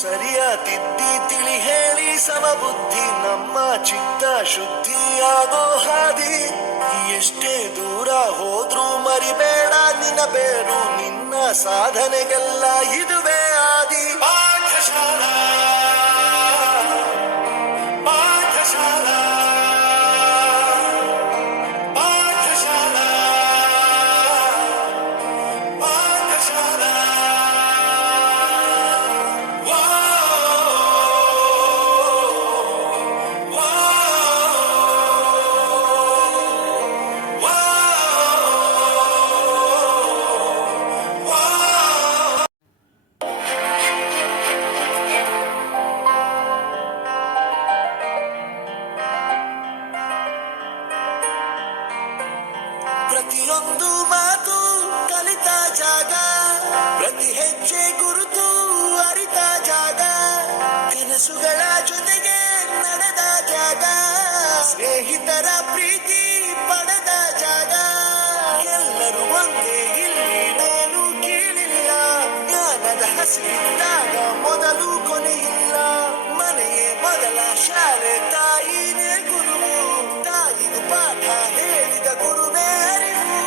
ಸರಿಯ ತಿದ್ದಿ ತಿಳಿ ಹೇಳಿ ಸಮಬುದ್ಧಿ ನಮ್ಮ ಚಿತ್ತ ಶುದ್ಧಿಯಾಗೋ ಹಾದಿ. ಎಷ್ಟೇ ದೂರ ಹೋದ್ರೂ ಮರಿಬೇಡ ನಿನ್ನ ಬೇರು, ನಿನ್ನ ಸಾಧನೆಗೆಲ್ಲ ಇದುವೇ ಆದಿ. ಪಾಠಶಾಲಾ ಪಾಠಶಾಲಾ ಪಾಠಶಾಲಾ ಪಾಠಶಾಲಾ. ಪ್ರತಿಯೊಂದು ಮಾತು ಕಲಿತ ಜಾಗ, ಪ್ರತಿ ಹೆಜ್ಜೆ ಗುರುತು ಅರಿತ ಜಾಗ, ಕನಸುಗಳ ಜೊತೆಗೆ ನಡೆದ ಜಾಗ, ಸ್ನೇಹಿತರ ಪ್ರೀತಿ ಪಡೆದ ಜಾಗ. ಎಲ್ಲರೂ ಒಂದೇ, ಇಲ್ಲಿ ನಾನು ಕೀಳಿಲ್ಲ, ಜ್ಞಾನದ ಹಸಿವಿದ್ದಾಗ ಮೊದಲು ಕೊನೆಯಿಲ್ಲ. ಮನೆಯೇ ಮೊದಲ ಶಾಲೆ, ತಾಯಿನೇ ಗುರುವು, ತಾಯಿಗೂ ಪಾಠ ಹೇಳಿದ ಗುರುವೇ ಅರಿವು.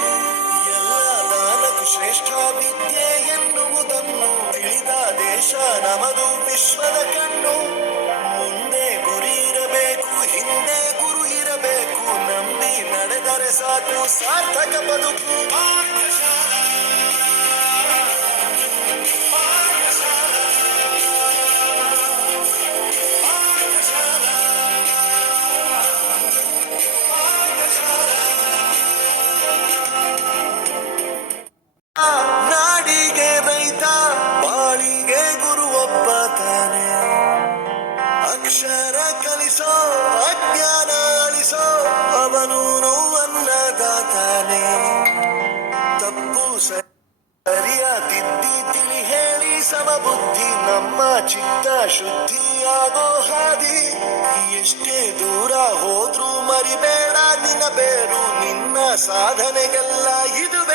ಎಲ್ಲ ದಾನಕ್ಕೂ ಶ್ರೇಷ್ಠ ವಿದ್ಯೆ ಎನ್ನುವುದನ್ನು ತಿಳಿದ ದೇಶ ನಮದು, ವಿಶ್ವದ ಕಣ್ಣು. ಮುಂದೆ ಗುರಿ ಇರಬೇಕು, ಹಿಂದೆ ಗುರು ಇರಬೇಕು, ನಂಬಿ ನಡೆದರೆ ಸಾಕು ಸಾರ್ಥಕ ಬದುಕು. ನಾಡಿಗೆ ರೈತ, ಬಾಳಿಗೆ ಗುರು ಒಬ್ಬ ತಾನೆ. ಅಕ್ಷರ ಕಲಿಸೋ, ಅಜ್ಞಾನ ಅಳಿಸೋ, ಅವನೂನು ಅನ್ನದಾತಾನೆ. ತಪ್ಪು ಸರಿಯ ತಿದ್ದಿ ತಿಳಿ ಹೇಳಿ ಸಮಬುದ್ಧಿ ನಮ್ಮ ಚಿತ್ತ ಶುದ್ಧಿಯಾಗೋ ಹಾದಿ. ಎಷ್ಟೇ ದೂರ ಹೋದ್ರೂ ಮರಿಬೇಡ ನಿನ್ನ ಬೇರು, ನಿನ್ನ ಸಾಧನೆಗೆಲ್ಲ ಇದುವೇ